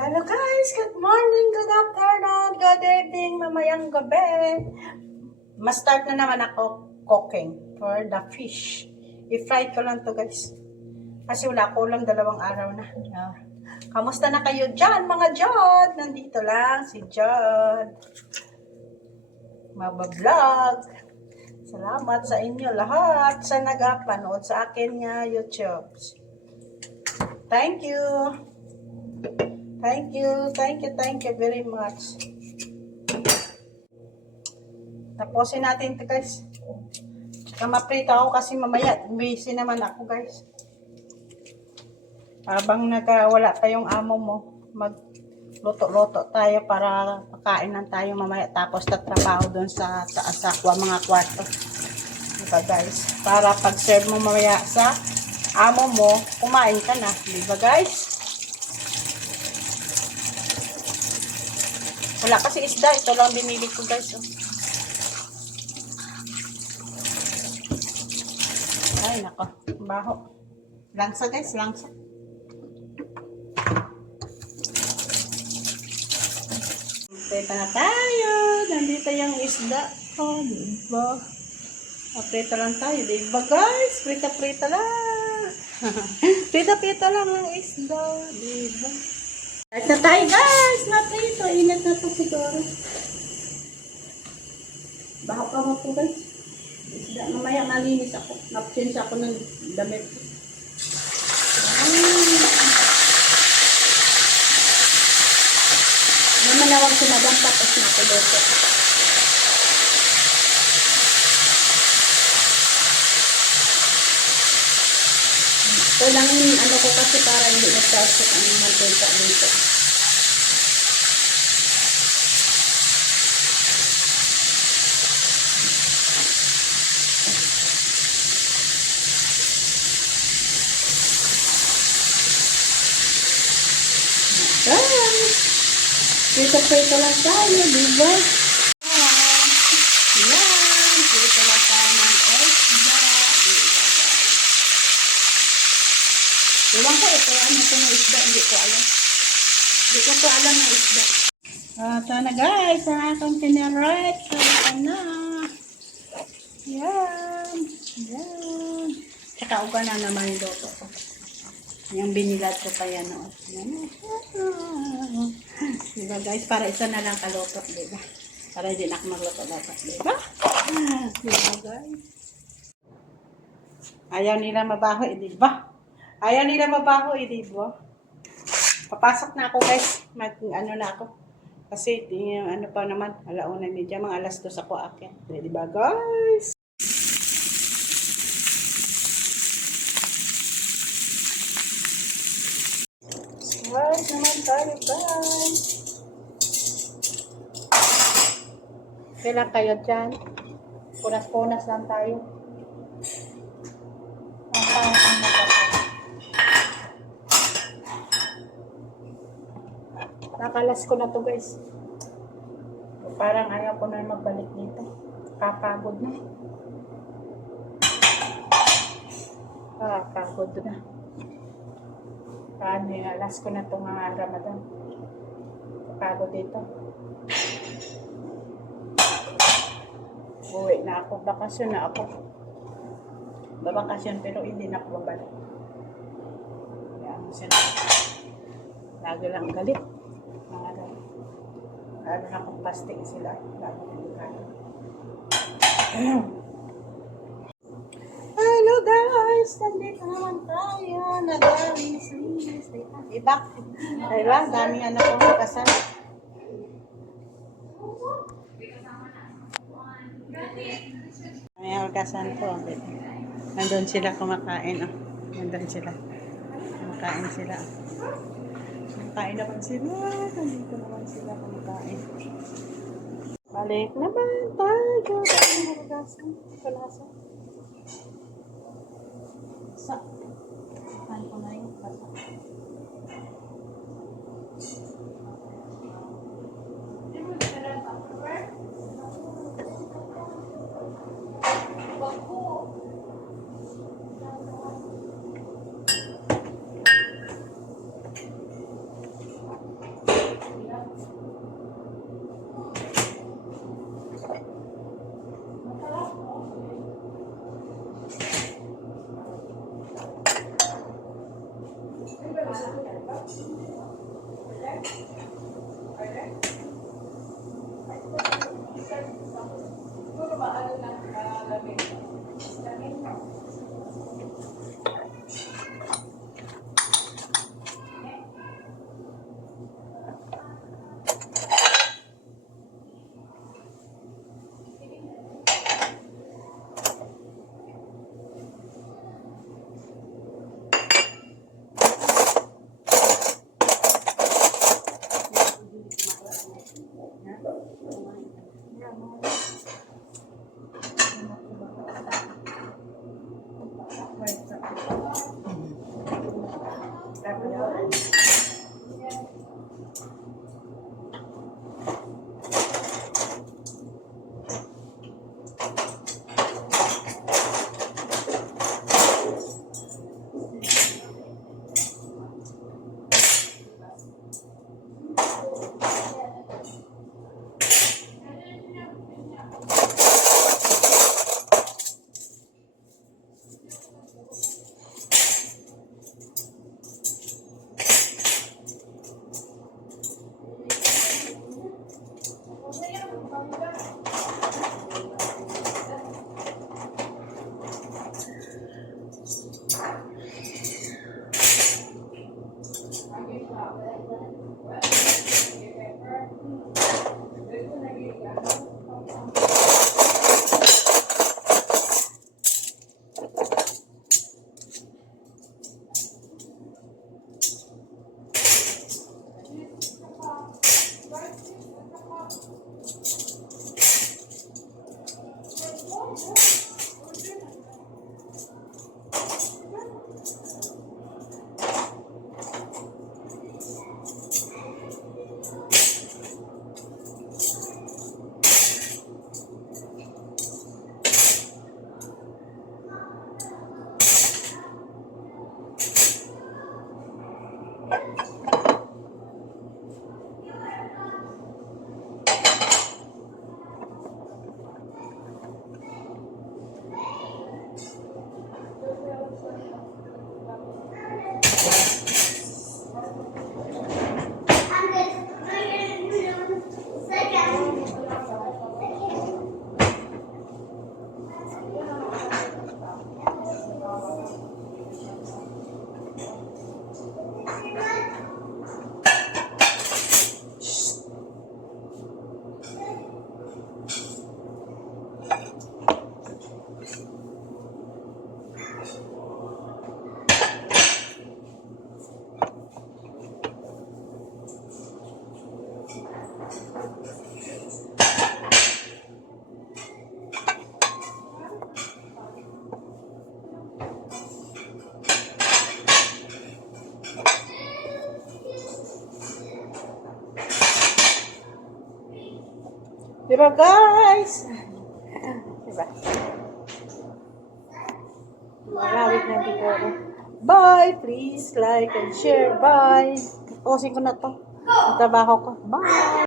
Hello guys! Good morning, good afternoon, good evening, mamayang gabi. Start na naman ako cooking for the fish. I-fry ko lang to guys. Kasi wala ko lang 2 araw na. Kamusta na kayo dyan mga Jod? Nandito lang si Jod. Mabablog. Salamat sa inyo lahat sa nagapanood sa akin nga YouTube. Thank you. Thank you very much. Tapusin natin ito guys. Tsaka maprito ako kasi mamaya busy naman ako guys. Habang wala pa yung amo mo, magluto-luto tayo para pakain lang tayo mamaya. Tapos tatrabaho doon sa taas sa mga kwarto. Diba guys? Para pag-serve mo mamaya sa amo mo, kumain ka na. Diba guys? Wala kasi isda. Ito lang binili ko guys. Oh. Ay, nako. Baho. Langsa guys, langsa. Prito na tayo. Nandito yung isda. Oh, diba? Prito lang tayo. Diba guys? Prita-prita lang. Prita-prita lang ang isda. Diba? Init na tayo guys. Naprito. Init na to siguro. Baho ka mo po guys. Isda. Mamaya malinis ako. Napchins ako ng damit. Namanawag sumadang tapos na ako doon. Ito lang ano ko kasi para hindi nagtasok ang mantika dito. Guys, prito-prito lang tayo, diba? Yan, prito lang tayo ng isda. Iwan ko ito, ano itong isda, hindi ko alam. Hindi ko alam ng isda. Ito na guys, ang aking pinaret. Ito na. Yan. Yan. Tsaka uga na naman yung loto ko. Yung binilad ko pa yan. Oh. Diba guys, para isa na lang kaloto. Diba? Para hindi na ako magloto-loto. Diba? Diba guys? Ayaw nila mabaho, diba? Ayaw nila mabaho, diba? Papasok na ako guys. Ano na ako. Kasi ano pa naman, alauna media, mga 2:00 ako akin. Diba guys? Guys, naman tayo guys. Kailan kayo dyan? Punas-punas lang tayo. Nakalas ko na to guys. Parang ayaw ko na magbalik dito. Kapagod na. Pagod na. Alas ko na itong Ramadan. Pagod dito. Uwi na ako. Bakasyon na ako. Babakasyon pero hindi na ako babalik. Yan sila. Lagi lang galit. Lalo na kung pasting sila. Lagi lang galit. Hello guys! Nandito naman tayo. Nag-linis. Diba? Diba? Daming ano kong kasal. May orkasan ko. Nandun sila kumakain. Oh. Nandun sila. Kumakain sila. Kumakain naman sila. Nandito naman sila kumakain. Balik naman tayo. Daming orkasan. Kalasan. Saan ko na yung kasa. Diba guys? Diba? Marawit na siguro. Bye! Please like and share. Bye! Tapusin ko na to. Ang trabaho ko. Bye!